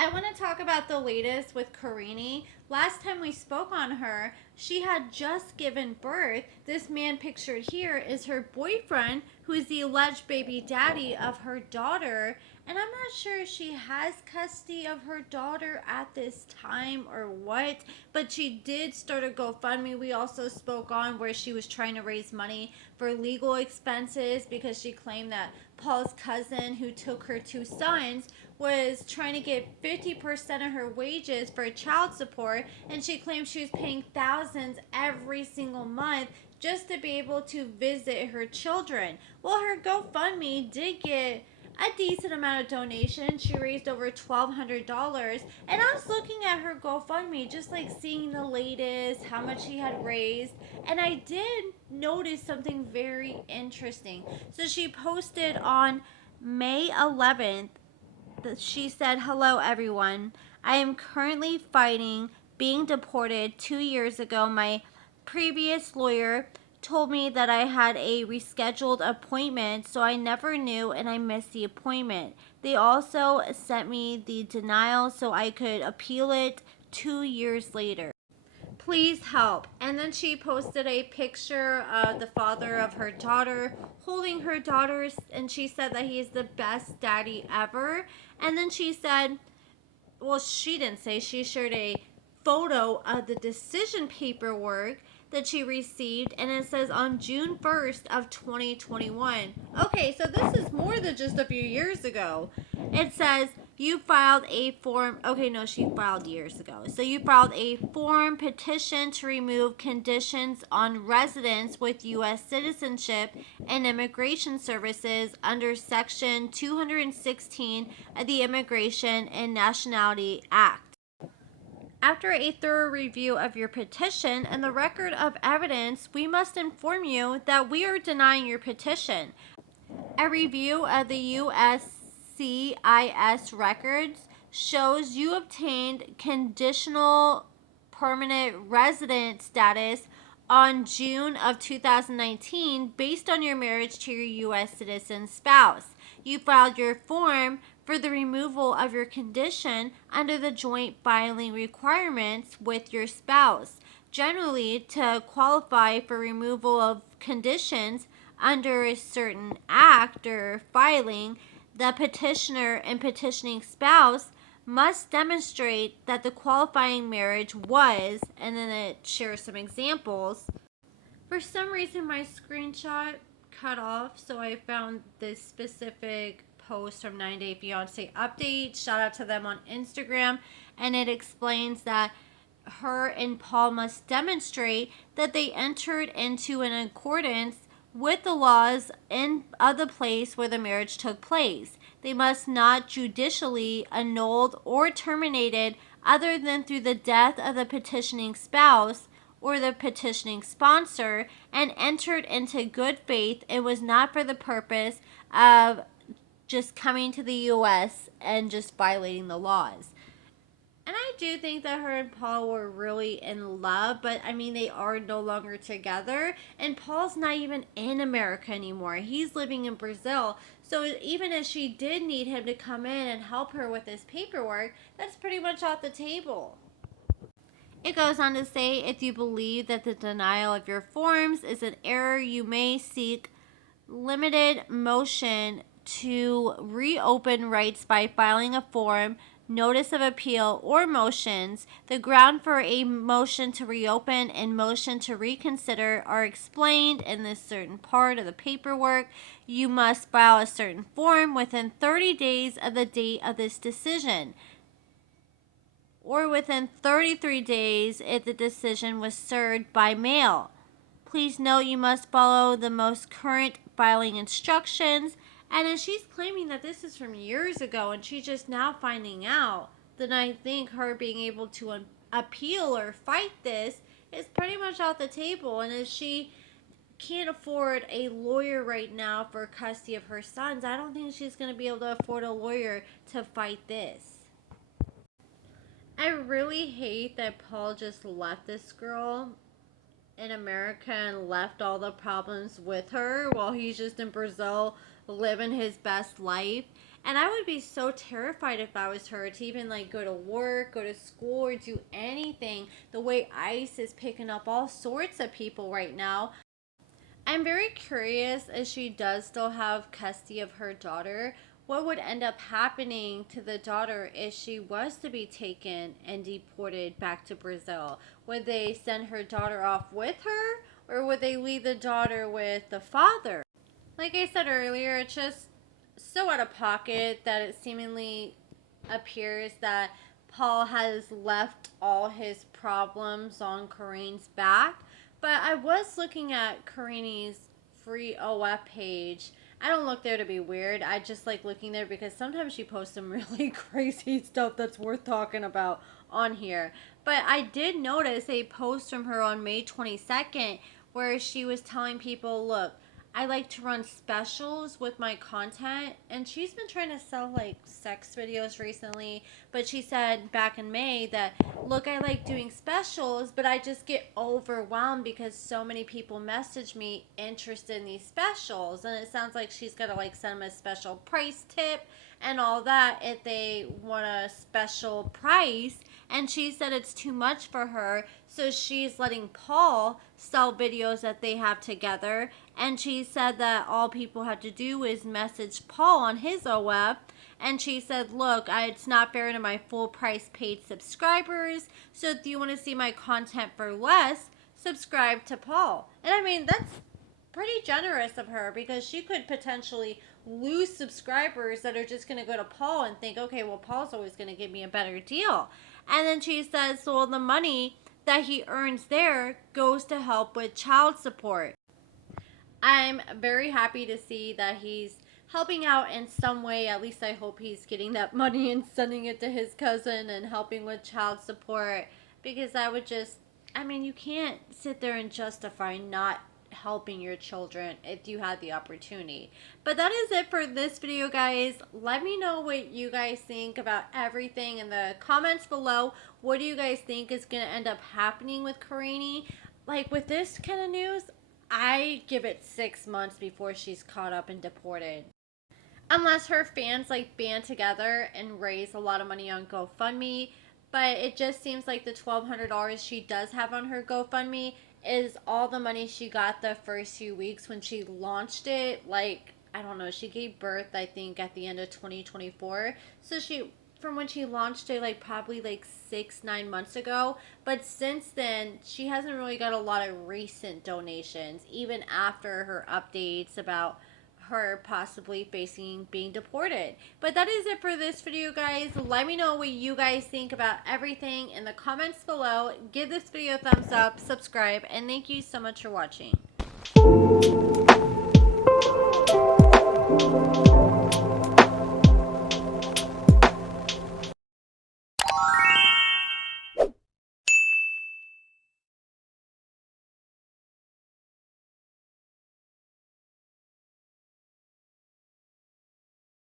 I want to talk about the latest with Karine. Last time we spoke on her, she had just given birth. This man pictured here is her boyfriend, who is the alleged baby daddy of her daughter. And I'm not sure if she has custody of her daughter at this time or what, but she did start a GoFundMe. We also spoke on where she was trying to raise money for legal expenses because she claimed that Paul's cousin, who took her two sons, was trying to get 50% of her wages for child support, and she claimed she was paying thousands every single month just to be able to visit her children. Well, her GoFundMe did get a decent amount of donations. She raised over $1,200. And I was looking at her GoFundMe, just like seeing the latest, how much she had raised. And I did notice something very interesting. So she posted on May 11th, she said, "Hello, everyone. I am currently fighting being deported 2 years ago. My previous lawyer told me that I had a rescheduled appointment, so I never knew and I missed the appointment. They also sent me the denial so I could appeal it 2 years later. Please help." And then she posted a picture of the father of her daughter holding her daughter, and she said that he is the best daddy ever. And then she said, well, she didn't say, she shared a photo of the decision paperwork that she received, and it says on June 1st of 2021. Okay, so this is more than just a few years ago. It says you filed a form. Okay, no, she filed years ago. So you filed a form petition to remove conditions on residence with U.S. citizenship and immigration services under Section 216 of the Immigration and Nationality Act. After a thorough review of your petition and the record of evidence, we must inform you that we are denying your petition. A review of the USCIS records shows you obtained conditional permanent resident status on June of 2019 based on your marriage to your U.S. citizen spouse. You filed your form for the removal of your condition under the joint filing requirements with your spouse. Generally, to qualify for removal of conditions under a certain act or filing, the petitioner and petitioning spouse must demonstrate that the qualifying marriage was, and then it shares some examples. For some reason, my screenshot cut off, so I found this specific post from 9 Day Fiance Update. Shout out to them on Instagram, and it explains that her and Paul must demonstrate that they entered into an accordance with the laws of the place where the marriage took place. They must not judicially annulled or terminated other than through the death of the petitioning spouse or the petitioning sponsor, and entered into good faith. It was not for the purpose of just coming to the U.S. and just violating the laws. And I do think that her and Paul were really in love, but I mean, they are no longer together. And Paul's not even in America anymore. He's living in Brazil. So even if she did need him to come in and help her with this paperwork, that's pretty much off the table. It goes on to say, if you believe that the denial of your forms is an error, you may seek limited motion to reopen rights by filing a form, notice of appeal, or motions. The ground for a motion to reopen and motion to reconsider are explained in this certain part of the paperwork. You must file a certain form within 30 days of the date of this decision, or within 33 days if the decision was served by mail. Please note you must follow the most current filing instructions. And as she's claiming that this is from years ago and she's just now finding out, then I think her being able to appeal or fight this is pretty much off the table. And as she can't afford a lawyer right now for custody of her sons, I don't think she's going to be able to afford a lawyer to fight this. I really hate that Paul just left this girl in America and left all the problems with her while he's just in Brazil living his best life. And I would be so terrified if I was her to even like go to work, go to school, or do anything. The way ICE is picking up all sorts of people right now. I'm very curious if she does still have custody of her daughter. What would end up happening to the daughter if she was to be taken and deported back to Brazil? Would they send her daughter off with her, or would they leave the daughter with the father? Like I said earlier, it's just so out of pocket that it seemingly appears that Paul has left all his problems on Karine's back. But I was looking at Karine's free OF page. I don't look there to be weird. I just like looking there because sometimes she posts some really crazy stuff that's worth talking about on here. But I did notice a post from her on May 22nd where she was telling people, look, I like to run specials with my content, and she's been trying to sell like sex videos recently, but she said back in May that, look, I like doing specials, but I just get overwhelmed because so many people message me interested in these specials, and it sounds like she's gonna like send them a special price tip and all that if they want a special price. And she said it's too much for her, so she's letting Paul sell videos that they have together. And she said that all people have to do is message Paul on his OF. And she said, look, it's not fair to my full price paid subscribers, so if you want to see my content for less, subscribe to Paul. And I mean, that's pretty generous of her, because she could potentially lose subscribers that are just going to go to Paul and think, okay, well, Paul's always going to give me a better deal. And then she says, so the money that he earns there goes to help with child support. I'm very happy to see that he's helping out in some way. At least I hope he's getting that money and sending it to his cousin and helping with child support, because I would just, I mean, you can't sit there and justify not helping your children if you had the opportunity. But that is it for this video, guys. Let me know what you guys think about everything in the comments below. What do you guys think is going to end up happening with Karine? Like, with this kind of news, I give it 6 months before she's caught up and deported. Unless her fans like band together and raise a lot of money on GoFundMe. But it just seems like the $1,200 she does have on her GoFundMe is all the money she got the first few weeks when she launched it. Like, I don't know, she gave birth, I think, at the end of 2024. So she, from when she launched it, like probably like 6-9 months ago. But since then, she hasn't really got a lot of recent donations, even after her updates about her possibly facing being deported. But that is it for this video, guys. Let me know what you guys think about everything in the comments below. Give this video a thumbs up, subscribe, and thank you so much for watching.